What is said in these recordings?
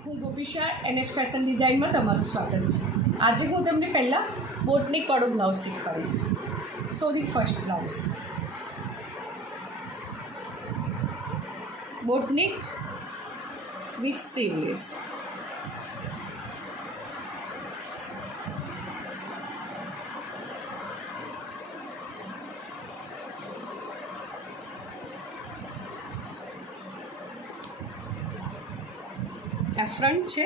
હું ગોપીશા NS fashion ડિઝાઇનમાં તમારું સ્વાગત છે. આજે હું તમને પહેલાં બોટનિક વાળો બ્લાઉઝ શીખવાડીશ. So the first blouse boatneck with sleeveless. આ ફ્રન્ટ છે,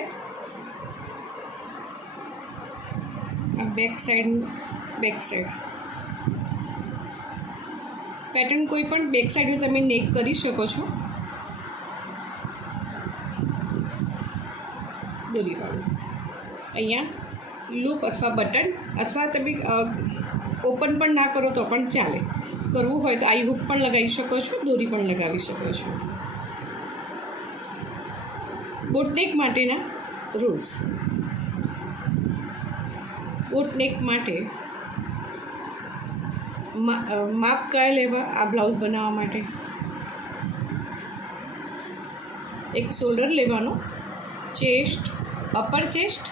આ બેક સાઈડ પેટર્ન કોઈ પણ બેક સાઈડનું તમે નેક કરી શકો છો. દોરીવાળું અહીંયા લૂપ અથવા બટન અથવા તમે ઓપન પણ ના કરો તો પણ ચાલે. કરવું હોય તો આઈ હૂક પણ લગાવી શકો છો, દોરી પણ લગાવી શકો છો. બોટનેક માટેના રૂલ્સ. બોટનેક માટે માપ કયા લેવા આ બ્લાઉઝ બનાવવા માટે? એક શોલ્ડર લેવાનો, ચેસ્ટ, અપર ચેસ્ટ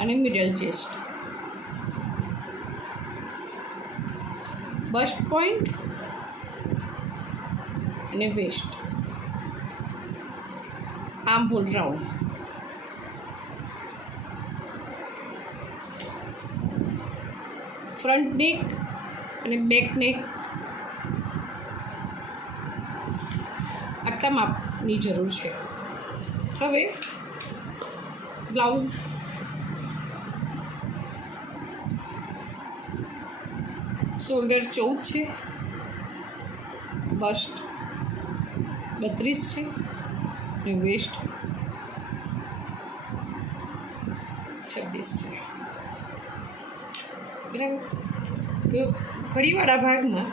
અને મિડલ ચેસ્ટ, બસ્ટ પોઈન્ટ અને waist, arm hole round. Front neck અને બેક નેક આટલા માપની જરૂર છે. હવે બ્લાઉઝ શોલ્ડર 14 છે, બસ્ટ 32 છે અને વેસ્ટ 26 છે. બરાબર. તો ઘડીવાળા ભાગમાં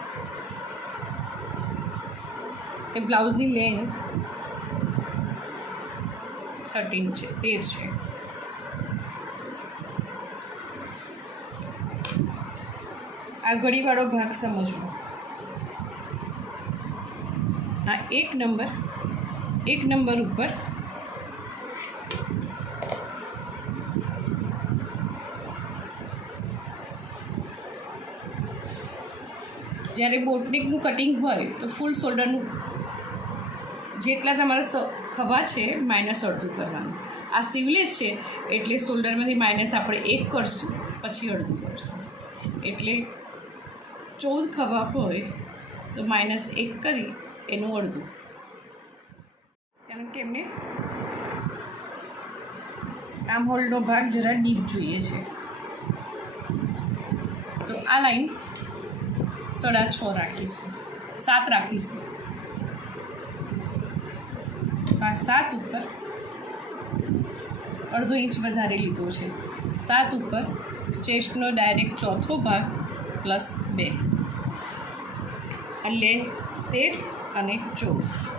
એ બ્લાઉઝની લેન્થ 13 છે, 13 છે. આ ઘડીવાળો ભાગ સમજવો. આ એક નંબર ઉપર જ્યારે બોટનેકનું કટિંગ હોય તો ફૂલ શોલ્ડરનું જેટલા તમારા ખભા છે માઇનસ અડધું કરવાનું. આ સીવલેસ છે એટલે શોલ્ડરમાંથી માઇનસ આપણે 1 કરશું, પછી અડધું કરશું. એટલે 14 ખભા હોય તો માઇનસ 1 કરી એનું અડધું, કારણ કે એમને આર્મ હોલનો ભાગ જરા ડીપ જોઈએ છે. તો આ લાઈન 6.5 રાખીશું, 7 રાખીશું. આ 7 ઉપર અડધો ઇંચ વધારે લીધો છે. 7 ઉપર ચેસ્ટનો ડાયરેક્ટ ચોથો ભાગ પ્લસ 2. આ લેન્થ 13 અને 14.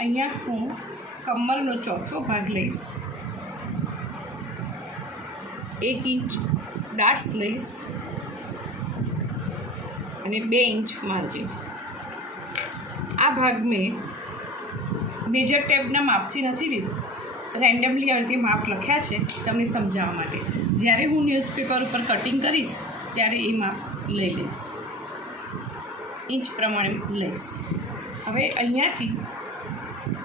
અહીંયા હું કમરનો ચોથો ભાગ લઈશ, 1 ઇંચ ડાર્ટ્સ લઈશ અને 2 ઇંચ માર્જિન. આ ભાગ મેં મેજર ટેપના માપથી નથી લીધો, રેન્ડમલી આ રીતે માપ લખ્યા છે તમને સમજાવવા માટે. જ્યારે હું ન્યૂઝપેપર ઉપર કટિંગ કરીશ ત્યારે એ માપ લઈ લઈશ, ઇંચ પ્રમાણે લઈશ. હવે અહીંયાથી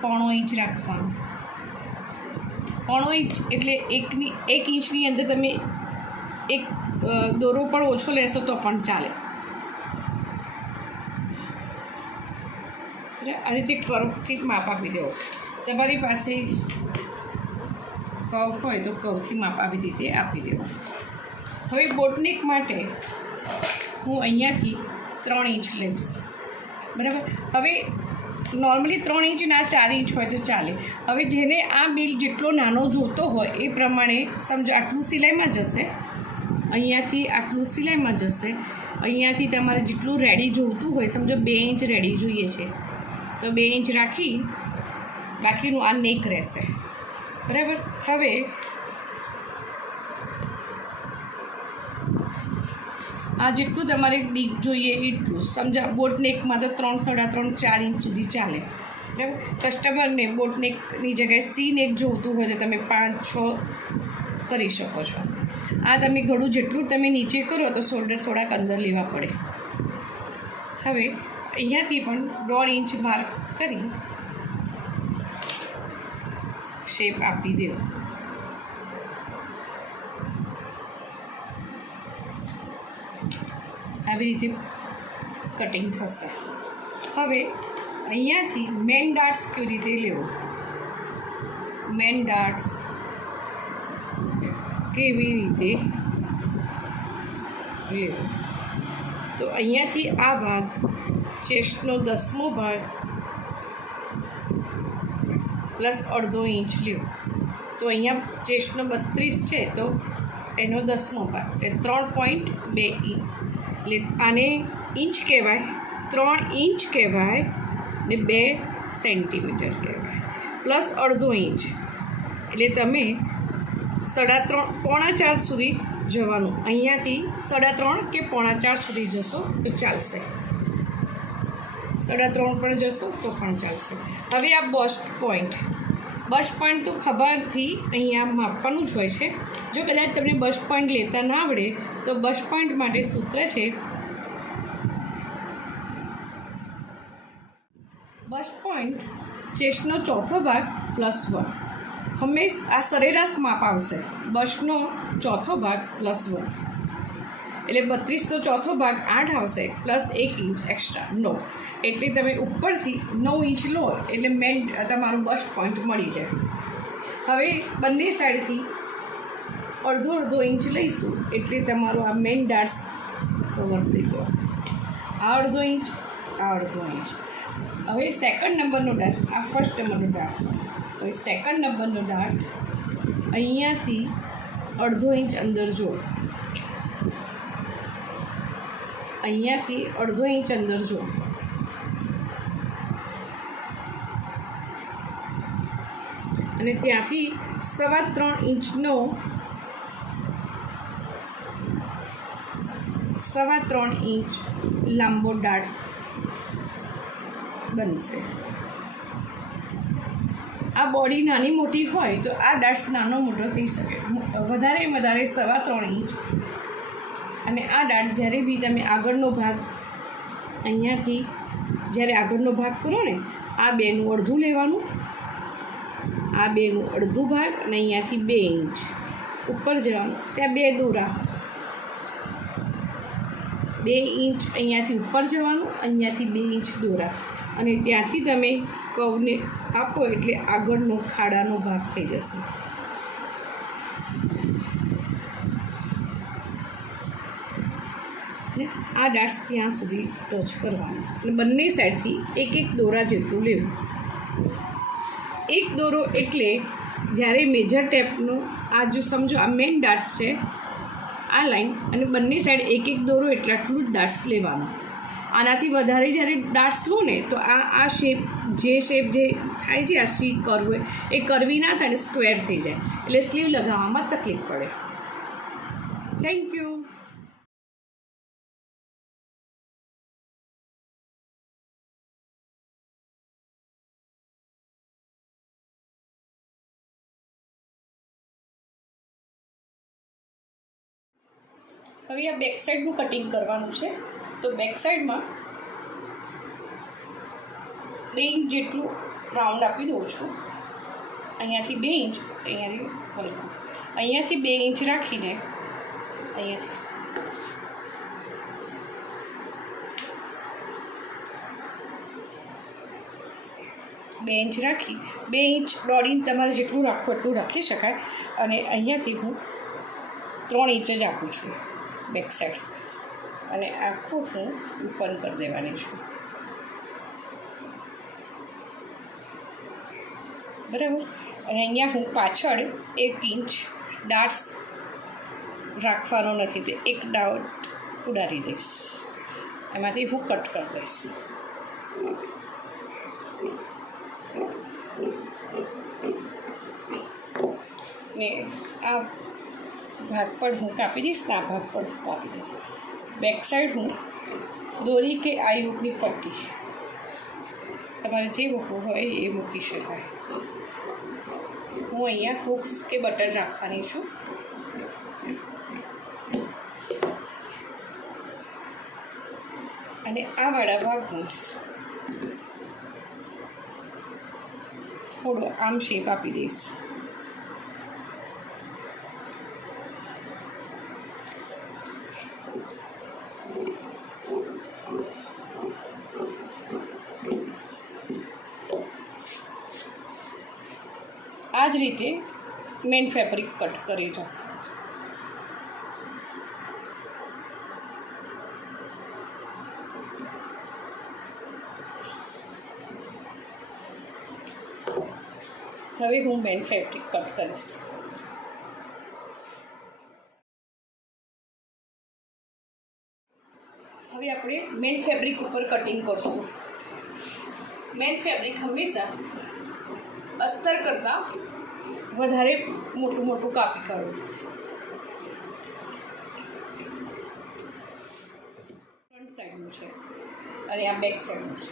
0.5 ઇંચ રાખવાનું. 0.5 ઇંચ એટલે 1 ઇંચની અંદર તમે એક દોરો પણ ઓછો લેશો તો પણ ચાલે. આ રીતે કર્વથી માપ આપી દેવો. તમારી પાસે કર્વ હોય તો કર્વથી માપ આવી રીતે આપી દેવો. હવે બોટનેક માટે હું અહીંયાથી 3 ઇંચ લઈશ. બરાબર. હવે નોર્મલી 3 ઇંચ ના 4 ઇંચ હોય તો ચાલે. હવે જેને આ બિલ જેટલો નાનો જોતો હોય એ પ્રમાણે સમજો આટલું સિલાઈમાં જશે, અહીંયાથી આટલું સિલાઈમાં જશે, અહીંયાથી તમારે જેટલું રેડી જોઈતું હોય, સમજો 2 ઇંચ રેડી જોઈએ છે તો 2 ઇંચ રાખી બાકીનું આ નેક રહેશે. બરાબર. હવે આ જેટલું તમારે ડીપ જોઈએ એટલું સમજા બોટ નેકમાં તો 3, 3.5, 4 ઇંચ સુધી ચાલે. બરાબર. કસ્ટમરને બોટ નેકની જગ્યાએ સી નેક જોઈતું હોય તો તમે 5, 6 કરી શકો છો. આ તમે ગળું જેટલું તમે નીચે કરો તો શોલ્ડર થોડાક અંદર લેવા પડે. હવે અહીંયાથી પણ 1.5 ઇંચ માર્ક કરી શેપ આપી દેવો. આવી રીતે કટિંગ થશે. હવે અહીંયાથી મેન ડાર્ટ્સ કેવી રીતે લેવો, મેન ડાર્ટ્સ કેવી રીતે લેવો, તો અહીંયાથી આ ભાગ ચેસ્ટનો 10મો ભાગ પ્લસ 1/2 ઇંચ લેવો. તો અહીંયા ચેસ્ટનો 32 છે તો એનો 10મો ભાગ એટલે 3.2 ઇંચ. એટલે આને ઇંચ કહેવાય, 3 ઇંચ કહેવાય ને 2 સેન્ટીમીટર કહેવાય. પ્લસ 1/2 ઇંચ એટલે તમે 3.5 પોણા 4 સુધી જવાનું. અહીંયાથી 3.5 કે પોણા 4 સુધી જશો તો ચાલશે, 3.5 પણ જશો તો પણ ચાલશે. હવે આ બસ્ટ પોઈન્ટ તો ખભાથી અહીંયા માપવાનું જ હોય છે. જો કદાચ તમને બસ્ટ પોઈન્ટ લેતા ના આવડે તો બસ્ટ પોઈન્ટ માટે સૂત્ર છે બસ્ટ પોઈન્ટ ચેસ્ટનો 4થો ભાગ પ્લસ 1. હંમેશા આ સરેરાશ માપ આવશે. બસ્ટનો 4થો ભાગ પ્લસ 1 એટલે 32 તો 4થો ભાગ 8 આવશે પ્લસ 1 ઇંચ એક્સ્ટ્રા 9. એટલે તમે ઉપરથી 9 ઇંચ લો એટલે મેન તમારું બસ્ટ પોઈન્ટ મળી જાય. હવે બંને સાઈડથી 1/2 ઇંચ લઈશું એટલે તમારું આ મેન ડાર્ટ્સ કવર થઈ ગયો. આ 1/2 ઇંચ, આ 1/2 ઇંચ. હવે સેકન્ડ નંબરનો ડાર્ટ, આ ફર્સ્ટ નંબરનો ડાર્ટ. હવે સેકન્ડ નંબરનો ડાર્ટ અહીંયાથી 1/2 ઇંચ અંદર જો, અહીંયાથી 1/2 ઇંચ અંદર જો, અને ત્યાંથી 3.25 ઇંચનો 3.25 ઇંચ લાંબો ડાર્ટ બનશે. આ બોડી નાની મોટી હોય તો આ ડાર્ટ્સ નાનો મોટો થઈ શકે. વધારે 3.25 ઇંચ. અને આ ડાર્ટ્સ જ્યારે બી તમે આગળનો ભાગ અહીંયાથી જ્યારે આગળનો ભાગ કરો ને, આ બેનું અડધું લેવાનું, આ બેનું અડધું ભાગ અને અહીંયાથી 2 ઇંચ ઉપર જવાનું. ત્યાં 2 દોરા, 2 ઇંચ અહીંયાથી ઉપર જવાનું, અહીંયાથી 2 ઇંચ દોરા, અને ત્યાંથી તમે કર્વને આપો એટલે આગળનો ખાડાનો ભાગ થઈ જશે. આ ડાર્ટ્સ ત્યાં સુધી ટચ કરવાનું. એટલે બંને સાઈડથી 1 દોરા જેટલું લેવું. 1 દોરો એટલે જ્યારે મેજર ટેપનો આ જો સમજો આ મેઇન ડાર્ટ્સ છે આ લાઈન, અને બંને સાઈડ 1 દોરો એટલે આટલું જ ડાર્ટ્સ લેવાનું. આનાથી વધારે જ્યારે ડાર્ટ્સ લો ને તો આ શેપ જે થાય છે, આ સી કર્વ એ કરવી ના થાય ને સ્ક્વેર થઈ જાય, એટલે સ્લીવ લગાવવામાં તકલીફ પડે. Thank you. હવે આ બેક સાઈડનું કટિંગ કરવાનું છે. તો બેક સાઈડમાં 2 ઇંચ જેટલું રાઉન્ડ આપી દઉં છું. અહીંયાથી 2 ઇંચ, અહીંયાથી 2 ઇંચ રાખીને અહીંયાથી 2 ઇંચ રાખી, 2 ઇંચ 1.5 ઇંચ તમારે જેટલું રાખવું એટલું રાખી શકાય. અને અહીંયાથી હું 3 ઇંચ જ આપું છું બેક સાઈડ, અને આખું હું ઓપન કરી દેવાની છું. બરાબર. અને અહીંયા હું પાછળ 1 ઇંચ ડાર્ટ્સ રાખવાનો નથી, તે 1 ડાર્ટ ઉડાડી દઈશ, એમાંથી હું કટ કરી દઈશ. ને આ ભાગ પર હું કાપી દઈશ ને આ ભાગ પર કાપી દઈશ. બેક સાઈડ હું દોરી કે આઈ હૂકની પટ્ટી તમારે જે મૂકવું હોય એ મૂકી શકાય. હું અહીંયા હુક્સ કે બટન રાખવાની છું. અને આ વાળા ભાગમાં થોડો આમ શેપ આપી દઈશ. આ જ રીતે મેઇન ફેબ્રિક કટ કરી જાઓ. હવે હું મેઇન ફેબ્રિક કટ કરીશ. હવે આપણે મેઇન ફેબ્રિક ઉપર કટિંગ કરશું. મેઇન ફેબ્રિક હંમેશા અસ્તર કરતાં વધારે મોટું મોટું કાપી કાઢવું. ફ્રન્ટ સાઈડનું છે અને આ બેક સાઈડનું છે.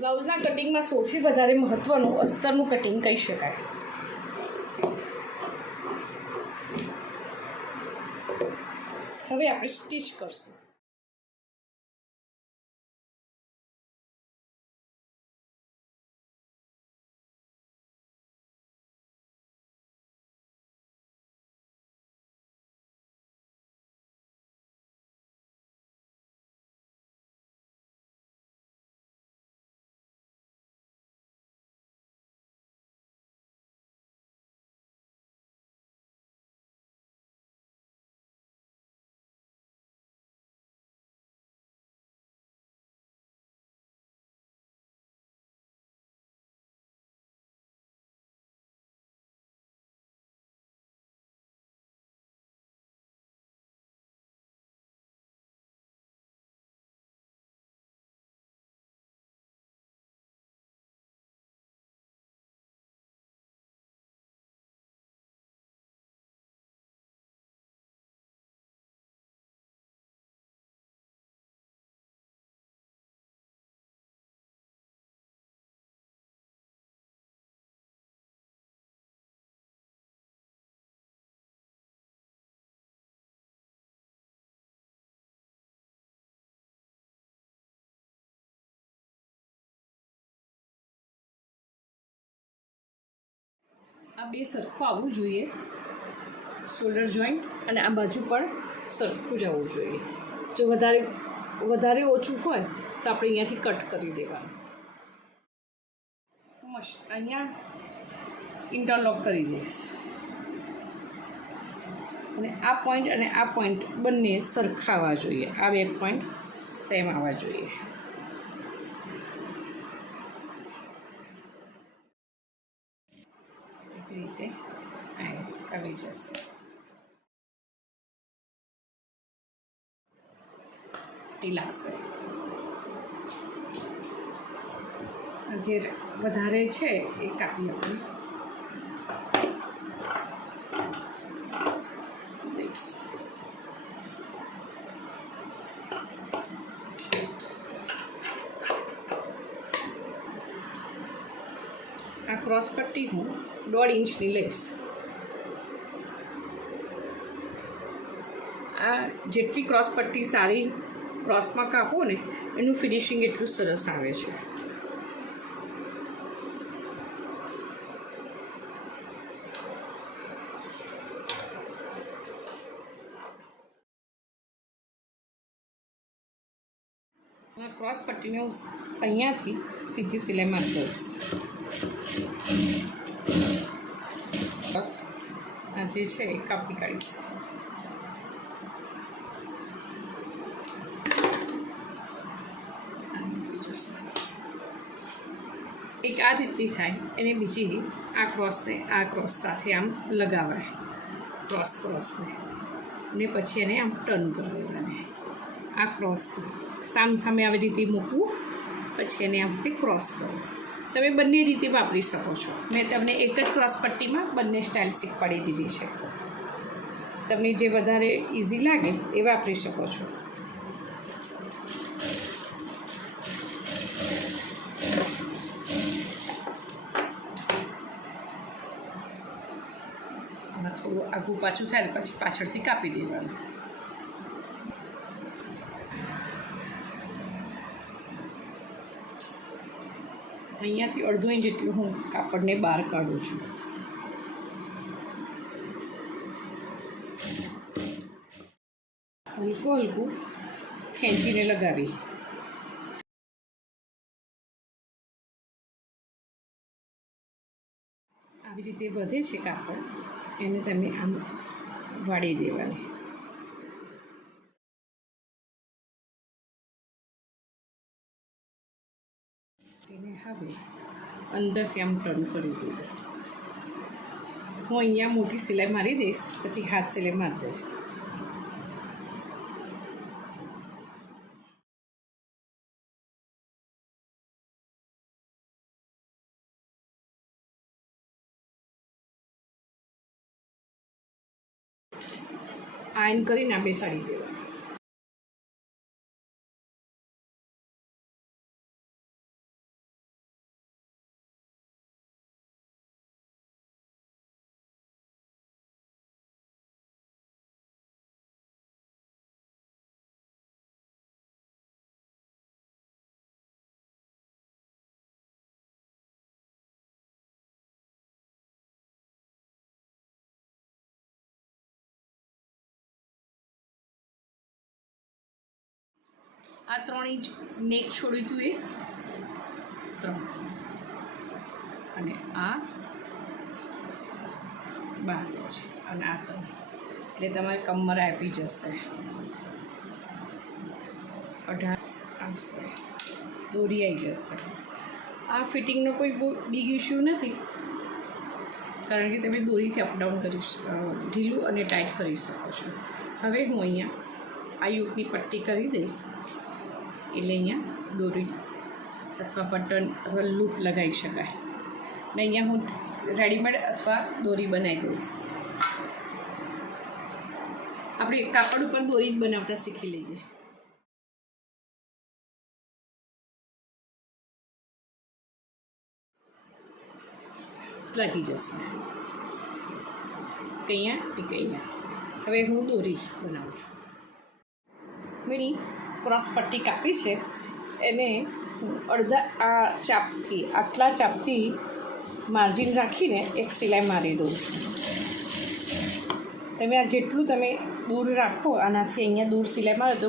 બ્લાઉઝના કટિંગમાં સૌથી વધારે મહત્ત્વનું અસ્તરનું કટિંગ કહી શકાય. હવે આપણે સ્ટીચ કરશું. આ બે સરખું આવવું જોઈએ, શોલ્ડર જોઈન્ટ, અને આ બાજુ પણ સરખું જ આવવું જોઈએ. જો વધારે ઓછું હોય તો આપણે અહીંયાથી કટ કરી દેવાનું. અહીંયા ઇન્ટરલોક કરી દઈશ અને આ પોઈન્ટ બંને સરખા આવવા જોઈએ. આ બે પોઈન્ટ સેમ આવવા જોઈએ. રીતે આવી જશે. લાગશે જે વધારે છે એ કાપી આપણે આ ક્રોસ પટ્ટી હું 1.5 ઇંચની લઈશ. આ જેટલી ક્રોસ પટ્ટી સારી ક્રોસમાં કાપો ને એનું ફિનિશિંગ એટલું સરસ આવે છે. આ ક્રોસ પટ્ટીને હું અહીંયાથી સીધી સિલાઈ મારી દઈશ. બસ આ જે છે એ કાપી કાઢીશ. એક આ રીતની થાય એને બીજી આ ક્રોસને આ ક્રોસ સાથે આમ લગાવાય, ક્રોસને, અને પછી એને આમ ટર્ન કરી દેવાને. આ ક્રોસને સામે આવી રીતે મૂકવું, પછી એને આ રીતે ક્રોસ કરો. તમે બંને રીતે વાપરી શકો છો. મેં તમને એક જ ક્રોસ પટ્ટીમાં બંને સ્ટાઇલ શીખવાડી દીધી છે. તમને જે વધારે ઇઝી લાગે એ વાપરી શકો છો. થોડું આઘું પાછું થાય ને પછી પાછળથી કાપી દેવાનું. અહીંયાથી અડધો ઇંચ જેટલું હું કાપડને બહાર કાઢું છું. હલકું હલકું ખેંચીને લગાવી. આવી રીતે વધે છે કાપડ, એને તમે આમ વાળી દેવાની. એને હવે અંદરથી આમ ટર્ન કરી દઉં. હું અહીંયા મોટી સિલાઈ મારી દઈશ, પછી હાથ સિલાઈ મારી દઈશ. આયન કરીને આ બેસાડી દેવા. આ 3 ઇંચ નેક છોડ્યું હતું એ 3, અને આ 12 છે, અને આ 3, એટલે તમારે કમર આપી જશે 18 આવશે. દોરી આવી જશે. આ ફિટિંગનો કોઈ બહુ બિગ ઇશ્યુ નથી, કારણ કે તમે દોરીથી અપડાઉન કરી ઢીલું અને ટાઈટ કરી શકો છો. હવે હું અહીંયા આ યુગની પટ્ટી કરી દઈશ, એટલે અહીંયા દોરી અથવા બટન અથવા લૂપ લગાવી શકાય. ને અહીંયા હું રેડીમેડ અથવા દોરી બનાવી દઈશ. આપણે કાપડ ઉપર દોરી જ બનાવતા શીખી લઈએ. લાગી જશે અહીંયા. હવે હું દોરી બનાવું છું. મેની ક્રોસ પટ્ટી કાપી છે, એને અડધા આ ચાપથી, આટલા ચાપથી માર્જિન રાખીને એક સિલાઈ મારી દઉં છું. તમે આ જેટલું તમે દૂર રાખો, આનાથી અહીંયા દૂર સિલાઈ મારો તો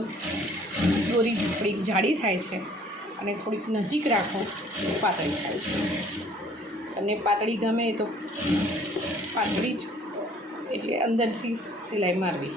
દોરી થોડીક જાડી થાય છે, અને થોડીક નજીક રાખો તો પાતળી થાય છે. તમને પાતળી ગમે તો પાતળી જ, એટલે અંદરથી સિલાઈ મારવી.